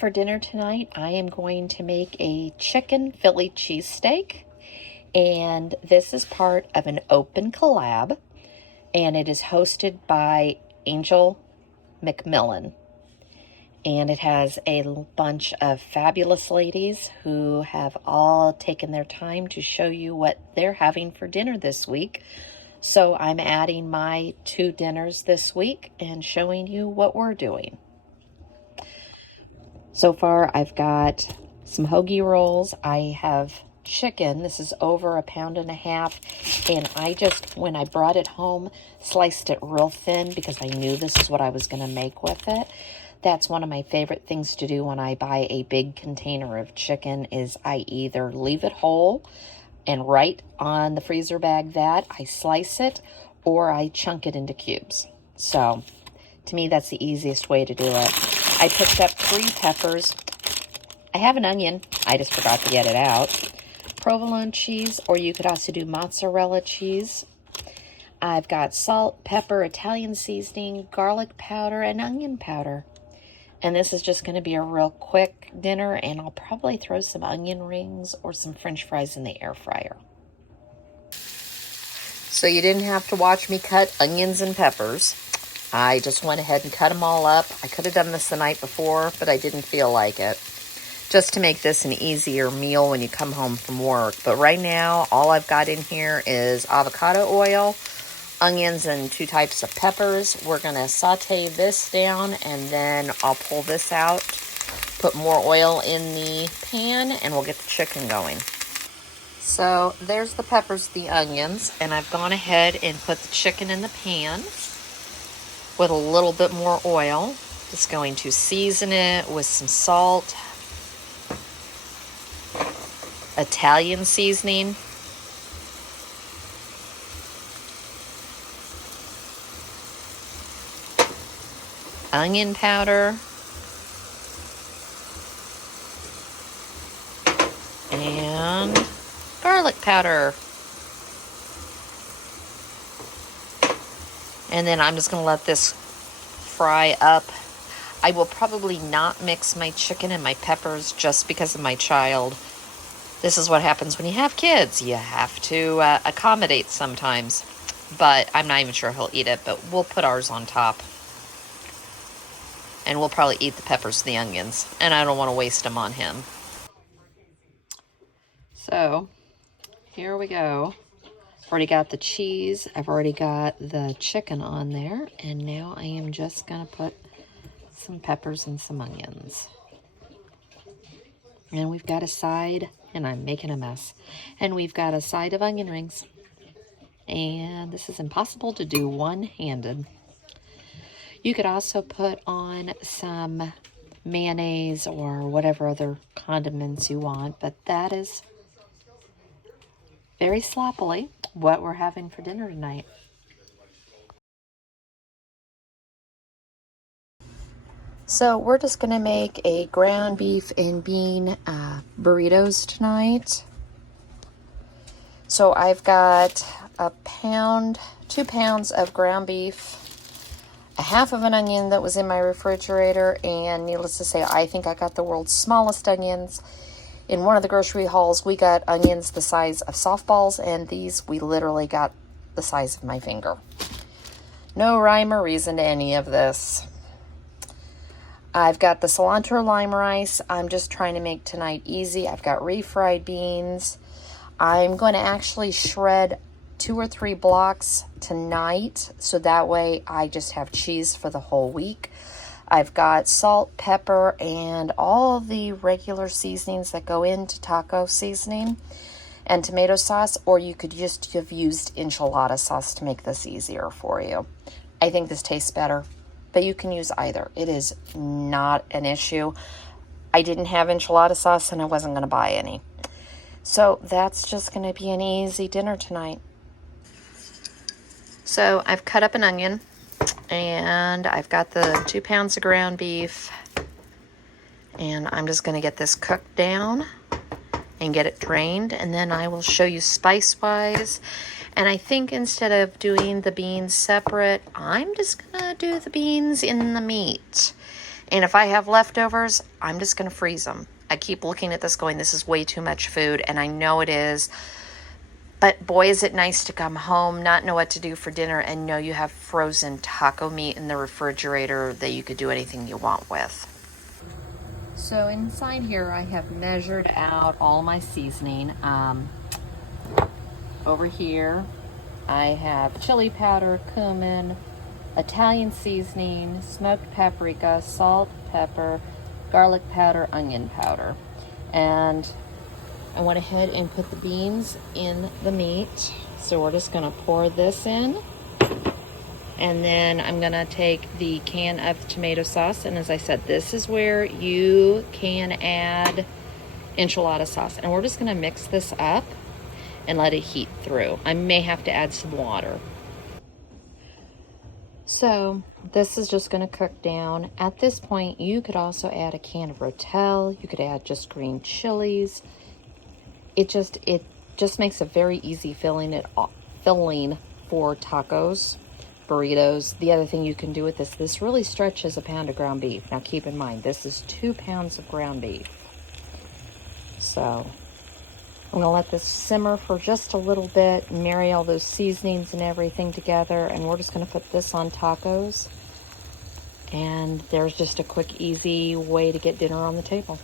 For dinner tonight, I am going to make a chicken Philly cheesesteak, and this is part of an open collab, and it is hosted by Angel McMillan, and it has a bunch of fabulous ladies who have all taken their time to show you what they're having for dinner this week. So I'm adding my 2 dinners this week and showing you what we're doing. So far, I've got some hoagie rolls. I have chicken. This is over 1.5 pounds. And I just, when I brought it home, sliced it real thin because I knew this is what I was going to make with it. That's one of my favorite things to do when I buy a big container of chicken is I either leave it whole and right on the freezer bag that I slice it, or I chunk it into cubes. So to me, that's the easiest way to do it. I picked up 3 peppers. I have an onion. I just forgot to get it out. Provolone cheese, or you could also do mozzarella cheese. I've got salt, pepper, Italian seasoning, garlic powder, and onion powder. And this is just going to be a real quick dinner, and I'll probably throw some onion rings or some French fries in the air fryer. So you didn't have to watch me cut onions and peppers. I just went ahead and cut them all up. I could have done this the night before, but I didn't feel like it. Just to make this an easier meal when you come home from work. But right now, all I've got in here is avocado oil, onions, and 2 types of peppers. We're going to saute this down, and then I'll pull this out, put more oil in the pan, and we'll get the chicken going. So there's the peppers, the onions, and I've gone ahead and put the chicken in the pan with a little bit more oil. Just going to season it with some salt, Italian seasoning, onion powder, and garlic powder. And then I'm just going to let this fry up. I will probably not mix my chicken and my peppers just because of my child. This is what happens when you have kids. You have to accommodate sometimes. But I'm not even sure he'll eat it, but we'll put ours on top. And we'll probably eat the peppers and the onions. And I don't want to waste them on him. So, here we go. Already got the cheese, I've already got the chicken on there, and now I am just going to put some peppers and some onions. And we've got a side, and I'm making a mess, and we've got a side of onion rings. And this is impossible to do one-handed. You could also put on some mayonnaise or whatever other condiments you want, but that is very sloppily what we're having for dinner tonight. So we're just going to make a ground beef and bean burritos tonight. So I've got 2 pounds of ground beef, a half of an onion that was in my refrigerator, and needless to say, I think I got the world's smallest onions. In one of the grocery hauls, we got onions the size of softballs, and these we literally got the size of my finger. No rhyme or reason to any of this. I've got the cilantro lime rice. I'm just trying to make tonight easy. I've got refried beans. I'm going to actually shred 2 or 3 blocks tonight, so that way I just have cheese for the whole week. I've got salt, pepper, and all the regular seasonings that go into taco seasoning and tomato sauce, or you could just have used enchilada sauce to make this easier for you. I think this tastes better, but you can use either. It is not an issue. I didn't have enchilada sauce and I wasn't going to buy any. So that's just going to be an easy dinner tonight. So I've cut up an onion. And I've got the 2 pounds of ground beef, and I'm just going to get this cooked down and get it drained, and then I will show you spice-wise. And I think instead of doing the beans separate, I'm just going to do the beans in the meat. And if I have leftovers, I'm just going to freeze them. I keep looking at this going, this is way too much food, and I know it is. But boy, is it nice to come home, not know what to do for dinner, and know you have frozen taco meat in the refrigerator that you could do anything you want with. So inside here, I have measured out all my seasoning. Over here, I have chili powder, cumin, Italian seasoning, smoked paprika, salt, pepper, garlic powder, onion powder. And I went ahead and put the beans in the meat. So we're just gonna pour this in. And then I'm gonna take the can of tomato sauce. And as I said, this is where you can add enchilada sauce. And we're just gonna mix this up and let it heat through. I may have to add some water. So this is just going to cook down. At this point, you could also add a can of Rotel. You could add just green chilies. It just makes a very easy filling for tacos, burritos. The other thing you can do with this really stretches a pound of ground beef. Now keep in mind, this is 2 pounds of ground beef. So I'm going to let this simmer for just a little bit, marry all those seasonings and everything together, and we're just going to put this on tacos. And there's just a quick, easy way to get dinner on the table.